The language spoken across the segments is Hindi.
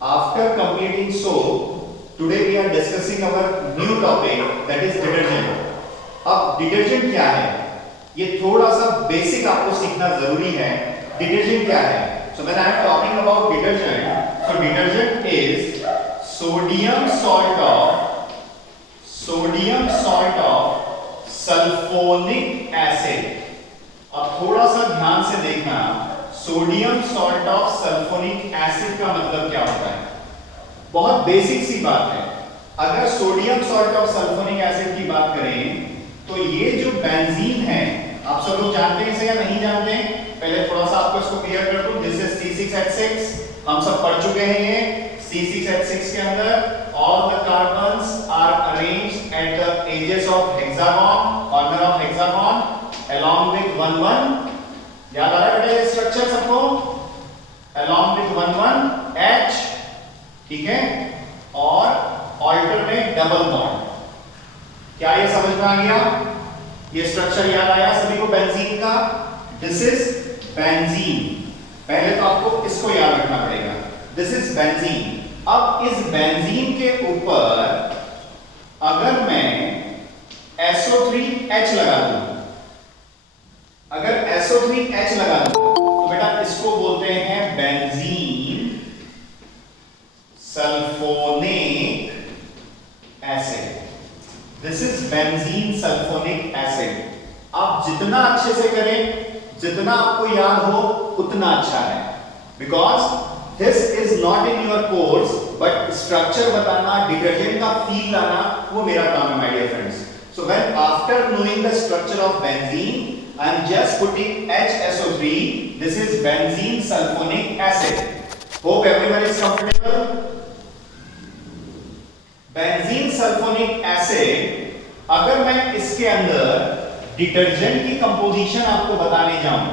After completing soap, today we are discussing our new topic, that is detergent. अब डिटर्जेंट क्या है, ये थोड़ा सा बेसिक आपको सीखना जरूरी है. डिटर्जेंट क्या है? So when I am talking about detergent, so detergent is sodium salt of sulfonic acid. अब थोड़ा सा ध्यान से देखना, sodium salt of sulphonic acid का मतलब क्या होता है? बहुत बेसिक सी बात है. अगर sodium salt of sulphonic acid की बात करें तो ये जो बेंजीन है, आप सब लोग जानते हैं इसे या नहीं जानते हैं? पहले थोड़ा सा आपको इसको क्लियर कर दूं. दिस इज C6H6, हम सब पढ़ चुके हैं ये. C6H6 के अंदर all the carbons are arranged at the edges of hexagon, corner of hexagon, along with 1 याद आ रहा है बेटा ये स्ट्रक्चर सबको? along with 1 H, ठीक है, और alternate double bond. क्या ये समझ में आ गया? ये स्ट्रक्चर याद आया सभी को बेंजीन का? This is benzene. पहले तो आपको इसको याद रखना पड़ेगा. This is benzene. अब इस बेंजीन के ऊपर अगर मैं SO3H लगा दूं, अगर SO3H लगा दूं तो बेटा इसको बोलते हैं benzene sulphonic acid. This is benzene sulphonic acid. आप जितना अच्छे से करें, जितना आपको याद हो उतना अच्छा है. Because this is not in your course, but structure बताना, डिटर्जेंट का फील लाना, वो मेरा काम है my dear friends. So when after knowing the structure of benzene I am just putting HSO3. This is benzene sulfonic acid. Hope everyone is comfortable. Benzene sulfonic acid, अगर मैं इसके अंदर डिटर्जेंट की कंपोजिशन आपको बताने जाऊं,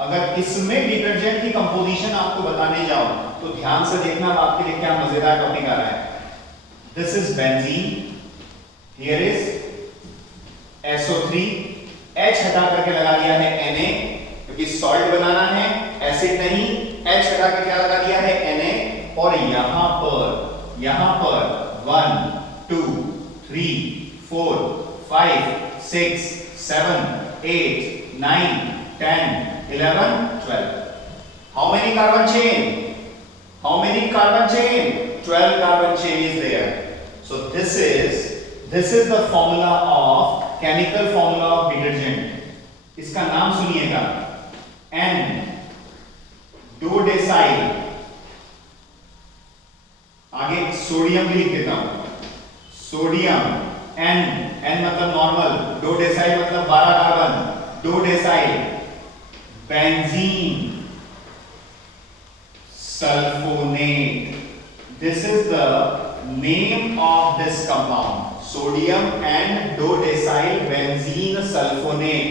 अगर इसमें डिटर्जेंट की कंपोजिशन आपको बताने जाऊं तो ध्यान से देखना, आपके लिए क्या मजेदार टॉपिक आ रहा है. This is benzene, here is SO3, H हटा करके लगा दिया है Na, क्योंकि सॉल्ट बनाना है, एसिड नहीं. H हटा के क्या लगा दिया है? Na. और यहां पर 1 2 3 4 5 6 7 8 9 10 11 12. How many carbon chain? 12 carbon chain is there. So this is the formula of chemical formula of detergent. इसका नाम सुनिएगा, N डोडेसाइल. आगे सोडियम भी लिख देता हूं. सोडियम N मतलब नॉर्मल, डोडेसाइल मतलब 12 carbon. Dodecyl benzene sulphonate. This is the name of this compound, sodium and dodecyl benzene sulphonate.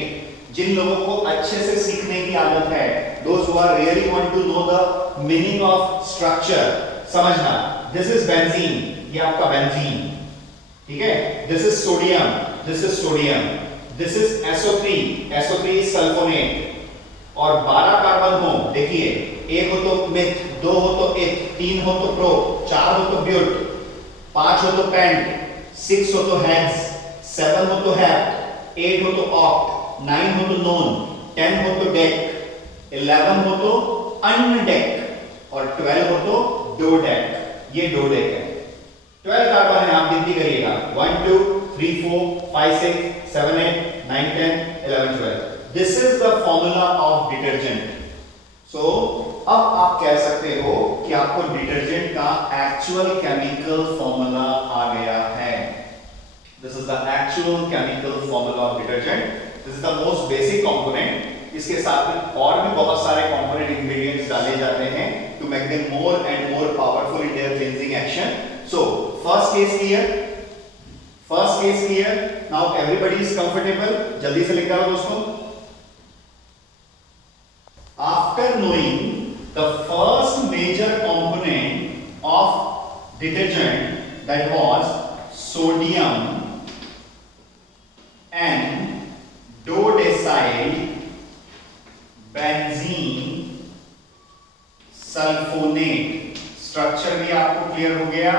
जिन लोगों को अच्छे से सीखने की आदत है, those who are really want to know the meaning of structure, समझना. this is benzene, ये आपका बेंजीन, ठीक है. this is sodium, this is SO3 is sulfonate. और 12 कार्बन हो, देखिए, एक हो तो मिथ, 2 हो तो इथ, 3 हो तो प्रो, 4 हो तो ब्यूट, 5 हो तो पेंट, 6 हो तो हेक्स, 7 हो तो हेप, 8 हो तो ऑक्ट, 9 हो तो नोन, 10 हो तो डेक, 11 हो तो अनडेक और 12 हो तो डोडेक. ये डोडेक है. 12 कार्बन है, आप गिनती करिएगा. 1 2 3 4 5 6 7 8 9 10 11 12. This is the formula of detergent. So अब आप कह सकते हो कि आपको डिटर्जेंट का एक्चुअल केमिकल फॉर्मूला आ गया है. This is the actual chemical formula of detergent. This is the most basic component. इसके साथ में और भी बहुत सारे कंपोनेंट इंग्रेडिएंट्स डाले जाते हैं to make them more and more powerful in their cleansing action. So first case clear. Now everybody is comfortable. जल्दी से लिख डालो दोस्तों. After knowing the first major component of detergent, that was sodium and dodecyl benzene sulfonate. Structure भी आपको क्लियर हो गया,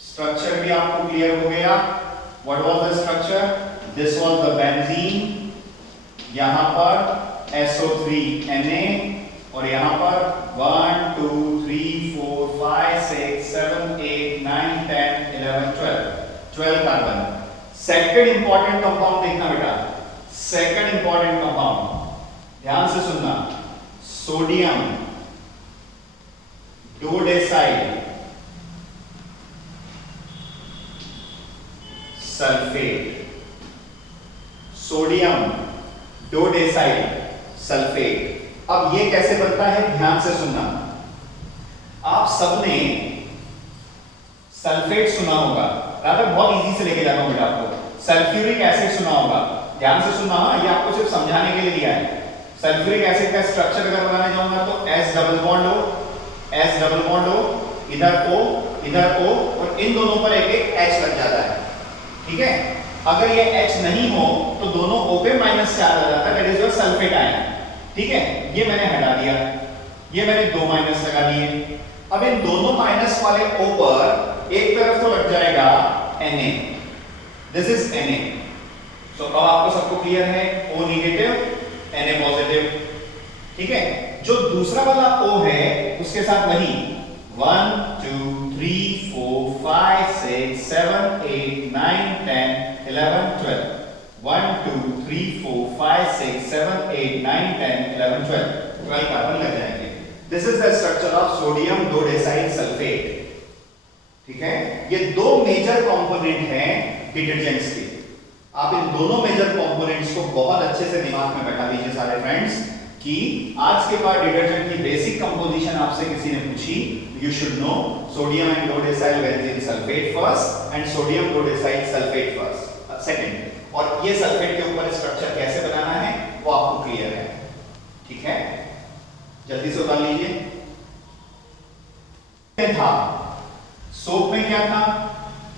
स्ट्रक्चर भी आपको क्लियर हो गया। What was the structure? This was the benzene, यहां पर SO3 Na और यहां पर 1 2 3 4 5 6 7 8 9 10 11 12 कार्बन। सेकंड इंपॉर्टेंट कंपाउंड देखना बेटा, सेकंड इंपॉर्टेंट कंपाउंड ध्यान से सुनना, sodium dodecyl sulphate, sodium dodecyl sulphate. अब ये कैसे बनता है ध्यान से सुनना। आप सबने सल्फेट सुना होगा, रादर बहुत इजी से लेके जाता हूं बेटा आपको। सल्फ्यूरिक एसिड सुना होगा, ध्यान से सुनना, ये आपको सिर्फ समझाने के लिए दिया है। सल्फ्यूरिक एसिड का स्ट्रक्चर अगर बनाने जाऊंगा तो S डबल बॉन्ड O, इधर O और इन दोनों पर एक एक H लग जाता है, ठीक है। अगर ये H नहीं हो तो दोनों O पे माइनस चार्ज आ जाता है, that is your sulphate ion, ठीक है। ये मैंने हटा दिया, ये मैंने 2 माइनस लगा दिए। अब इन दोनों माइनस वाले O पर एक तरफ तो लग जाएगा Na, दिस इज Na। तो अब आपको सबको क्लियर है, O नेगेटिव Na पॉजिटिव, ठीक है। जो दूसरा वाला O है उसके साथ वही 1 2 3 4 5 6 7 8 9 10 11 12 1 2 3 4 5 6 7 8 9 10 11 12 कार्बन लग जाएंगे। This is the structure of sodium dodecyl sulphate, ठीक है। ये दो मेजर कंपोनेंट हैं डिटर्जेंट्स के। आप इन दोनों मेजर कंपोनेंट्स को बहुत अच्छे से दिमाग में बैठा लीजिए सारे फ्रेंड्स, कि आज के बाद डिटर्जेंट की बेसिक कंपोजिशन आपसे किसी ने पूछी, you should know sodium and dodecyl benzene sulphate first and sodium dodecyl sulphate first second, और ये सल्फेट के ऊपर स्ट्रक्चर कैसे बनाना है वो आपको क्लियर है, ठीक है। जल्दी से उतार लीजिए। था सोप में क्या था,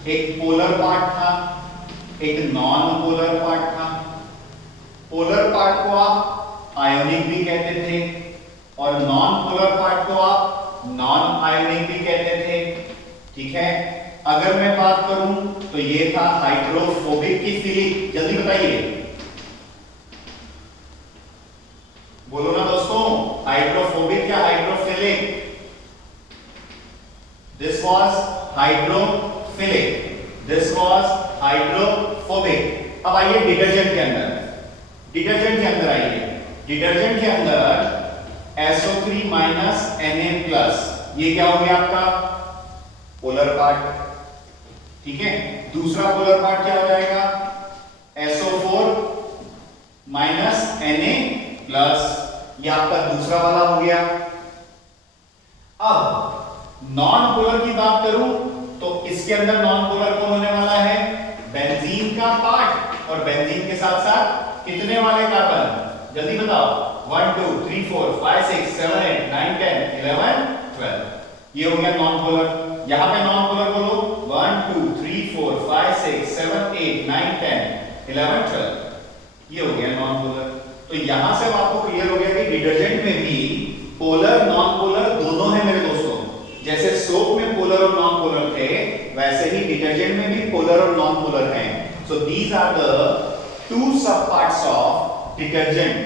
एक पोलर पार्ट था, एक नॉन पोलर पार्ट था। पोलर पार्ट को आप आयोनिक भी कहते थे और नॉन पोलर पार्ट को आप नॉन आयोनिक भी कहते थे, ठीक है। अगर मैं बात करूं तो ये था हाइड्रोफोबिक की फीलिंग, जल्दी बताइए, बोलो ना दोस्तों, हाइड्रोफोबिक या hydrophilic? This was hydrophilic, this was hydrophobic. अब आइए डिटर्जेंट के अंदर, डिटर्जेंट के अंदर आइए। डिटर्जेंट के अंदर SO3 माइनस Na+, ये क्या हो गया आपका पोलर पार्ट, ठीक है। दूसरा पोलर पार्ट क्या हो जाएगा, SO4 माइनस Na+, ये आपका दूसरा वाला हो गया। अब नॉन पोलर की बात करूं तो इसके अंदर नॉन पोलर कौन होने वाला है, बेंजीन का पार्ट, और बेंजीन के साथ साथ कितने वाले कार्बन, जल्दी बताओ, 1 2 3 4 5 6 7 8 9 10 11 12, ये हो गया नॉन पोलर। यहां पे नॉन पोलर बोलो, 1 2 3 4 5 6 7 8 9 10 11 12, ये हो गया नॉन पोलर। तो यहां से आपको क्लियर हो गया कि डिटर्जेंट में भी पोलर नॉन पोलर दोनों है मेरे दोस्तों। जैसे सोप में पोलर और नॉन पोलर थे, वैसे ही डिटर्जेंट में भी पोलर और नॉन पोलर हैं। So these are the two sub parts of detergent.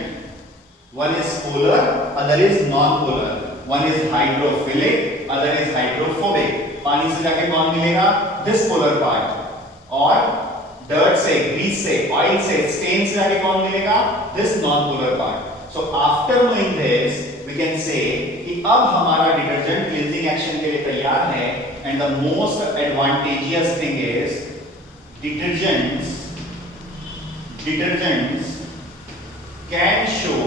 One is polar, other is non-polar. One is hydrophilic, other is hydrophobic. पानी से जाके कौन मिलेगा, this polar part, और dirt से, grease से, oil से, stain से जाके कौन मिलेगा, this non-polar part. So after knowing this, we can say कि अब हमारा डिटर्जेंट क्लींजिंग एक्शन के लिए तैयार है, and the most advantageous thing is detergents can show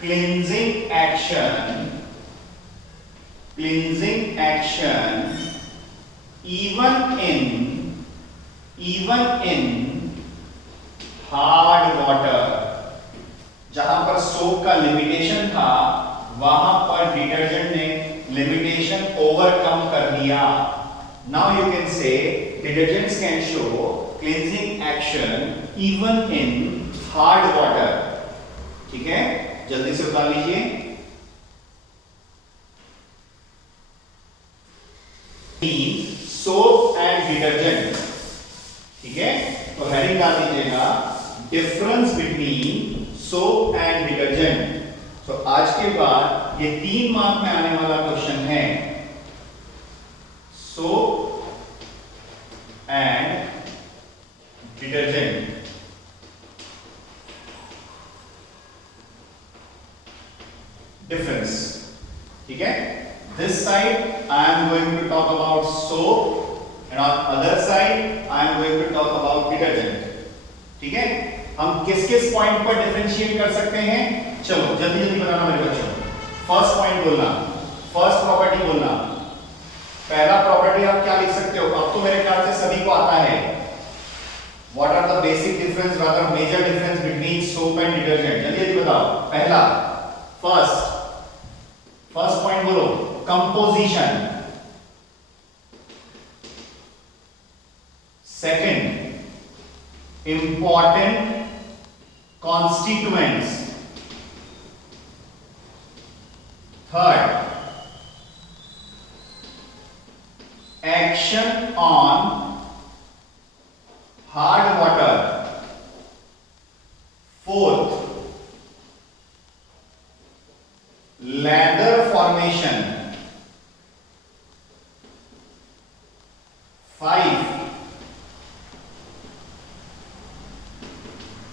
cleansing action even in hard water। जहां पर सोप का लिमिटेशन था, वहां पर डिटर्जेंट ने लिमिटेशन ओवरकम कर दिया। Now you can say detergents can show cleansing action even in hard water, ठीक है। जल्दी से उतार लीजिए। डिटर्जेंट। ठीक है, तो हेडिंग डाल दीजिएगा difference between soap and detergent. तो आज के बाद ये 3 मार्क में आने वाला क्वेश्चन है, सोप एंड डिटर्जेंट। डिफरेंस, ठीक है। This side I am going to talk about soap and on other side I am going to talk about detergent. ठीक है, हम किस किस पॉइंट पर डिफरेंशिएट कर सकते हैं, चलो जल्दी जल्दी बताना मेरे बच्चों। फर्स्ट पॉइंट बोलना, फर्स्ट प्रॉपर्टी बोलना। पहला प्रॉपर्टी आप क्या लिख सकते हो, अब तो मेरे ख्याल से सभी को आता है। What are the basic difference, rather major difference between soap and detergent, जल्दी जल्दी बताओ। पहला, फर्स्ट पॉइंट बोलो, composition. Second, important constituents. Third, action on hard water. Fourth, lather formation. 5,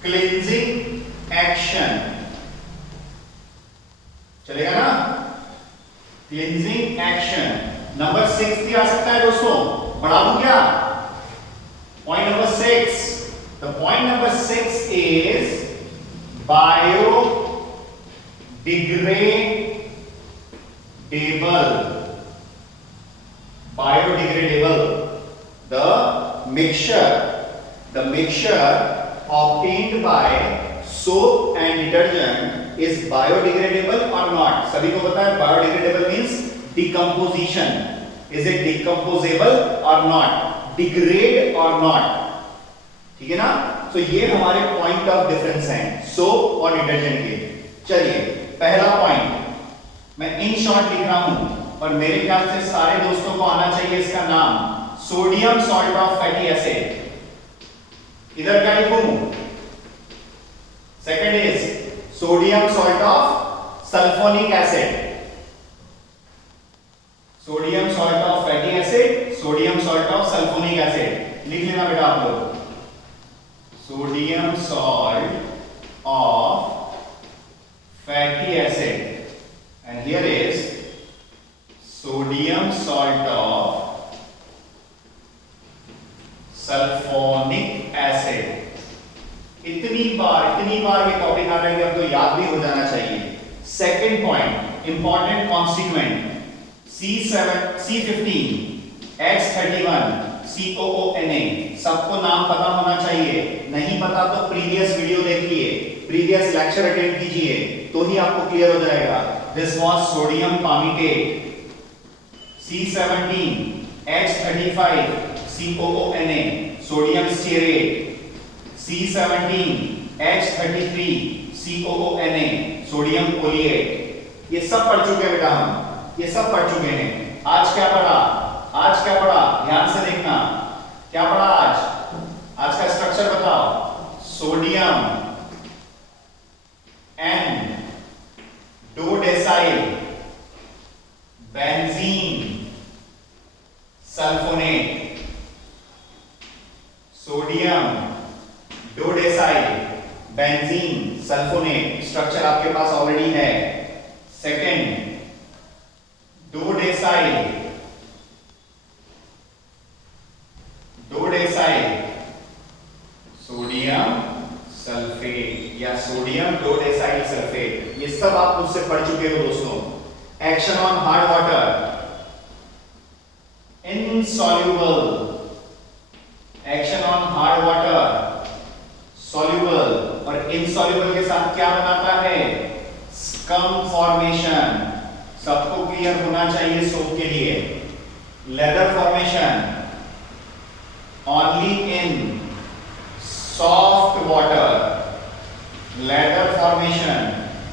cleansing action। चलेगा ना, क्लींजिंग एक्शन। नंबर 6 भी आ सकता है दोस्तों, बढ़ा दूं क्या? Point number 6, the point number 6 is biodegradable. the mixture obtained by soap and detergent is biodegradable or not? सभी को पता है biodegradable means decomposition. Is it decomposable or not? Degrade or not? ठीक है ना? तो ये हमारे पॉइंट ऑफ डिफरेंस हैं सोप और डिटर्जेंट के। चलिए पहला पॉइंट मैं इन शॉर्ट लिख रहा हूं और मेरे ख्याल से सारे दोस्तों को आना चाहिए इसका नाम, sodium salt of fatty acid. इधर क्या लिखूं? Second is sodium salt of sulphonic acid. Sodium salt of fatty acid, sodium salt of sulphonic acid. लिख लेना बेटा आप लोग, sodium salt of fatty acid and here is sodium salt of sulphonic acid. इतनी बार ये टॉपिक आ रहा है, अब तो याद भी हो जाना चाहिए। Second point, important constituent C15, H31, COONA, सबको नाम पता होना चाहिए। नहीं पता तो प्रीवियस वीडियो देखिए, प्रीवियस लेक्चर अटेंड कीजिए, तो ही आपको क्लियर हो जाएगा। This was sodium palmitate. C17, H35, COONA, sodium stearate. C17, H33, COONA, sodium oleate. ये सब पढ़ चुके हैं बेटा हम, ये सब पढ़ चुके हैं। आज क्या पढ़ा? आज क्या पढ़ा? ध्यान से देखना, क्या पढ़ा आज? आज का स्ट्रक्चर बताओ। सोडियम N, दो डेसाइल, बेंजीन, सल्फोनेट। सोडियम, दो डेसाइल, बेंजीन, सल्फोनेट। स्ट्रक्चर आपके पास ऑलरेडी है। सेकेंड, दो डेसाइल सोडियम सल्फेट या सोडियम दो डेसाइल सल्फेट। ये सब आप मुझसे पढ़ चुके हो दोस्तों। Action on hard water, insoluble. Action on hard water, soluble. और इनसॉल्युबल के साथ क्या बनाता है? Scum formation. सबको क्लियर होना चाहिए सोप के लिए। Leather formation only in soft water. Lather formation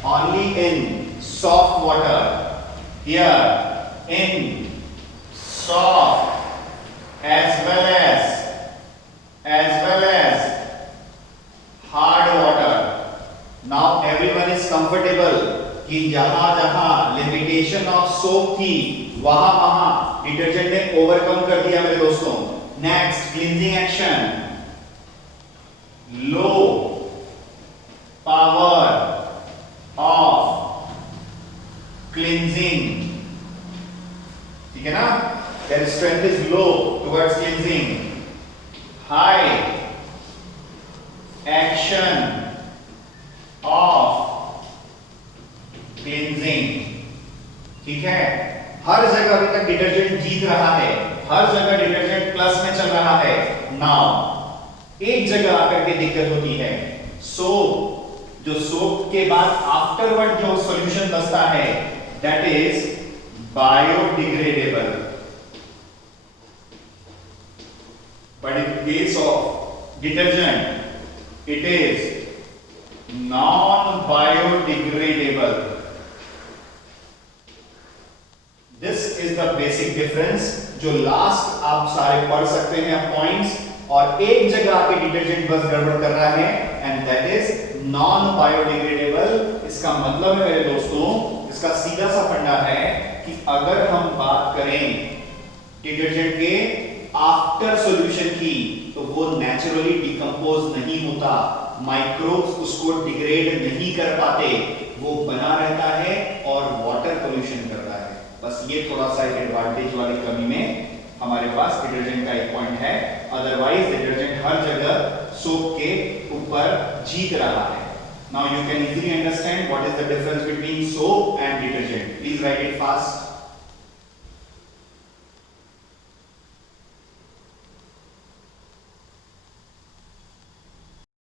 only in soft water. Here in soft as well as hard water. Now everyone is comfortable कि जहां लिमिटेशन ऑफ सोप थी वहां डिटर्जेंट ने ओवरकम कर दिया मेरे दोस्तों. Next cleansing action, low power of cleansing. ठीक है ना, their strength is low towards cleansing. High action of cleansing. ठीक है, हर जगह अभी तक डिटर्जेंट जीत रहा है, हर जगह डिटर्जेंट प्लस में चल रहा है. नाउ एक जगह आकर के दिक्कत होती है. सोप, जो सोप के बाद आफ्टरवर्ड जो सॉल्यूशन बचता है that is biodegradable. But in case of detergent, it is non-biodegradable. This is the basic difference जो लास्ट आप सारे पढ़ सकते हैं पॉइंट्स. और एक जगह आपके डिटर्जेंट बस गड़बड़ कर रहा है and that is non biodegradable. इसका मतलब है मेरे दोस्तों, इसका सीधा सा फंडा है कि अगर हम बात करें डिटर्जेंट के आफ्टर सॉल्यूशन की तो वो नेचुरली डिकम्पोज नहीं होता, माइक्रोब्स उसको डिग्रेड नहीं कर पाते, वो बना रहता है और वाटर पोल्यूशन करता है. बस ये थोड़ा सा एक एडवांटेज वाली कमी में हमारे पास डिटर्जेंट का एक पॉइंट है. अदरवाइज डिटर्जेंट हर जगह सोप के ऊपर जीत रहा है. Now you can easily understand what is the difference between soap and detergent. Please right it fast.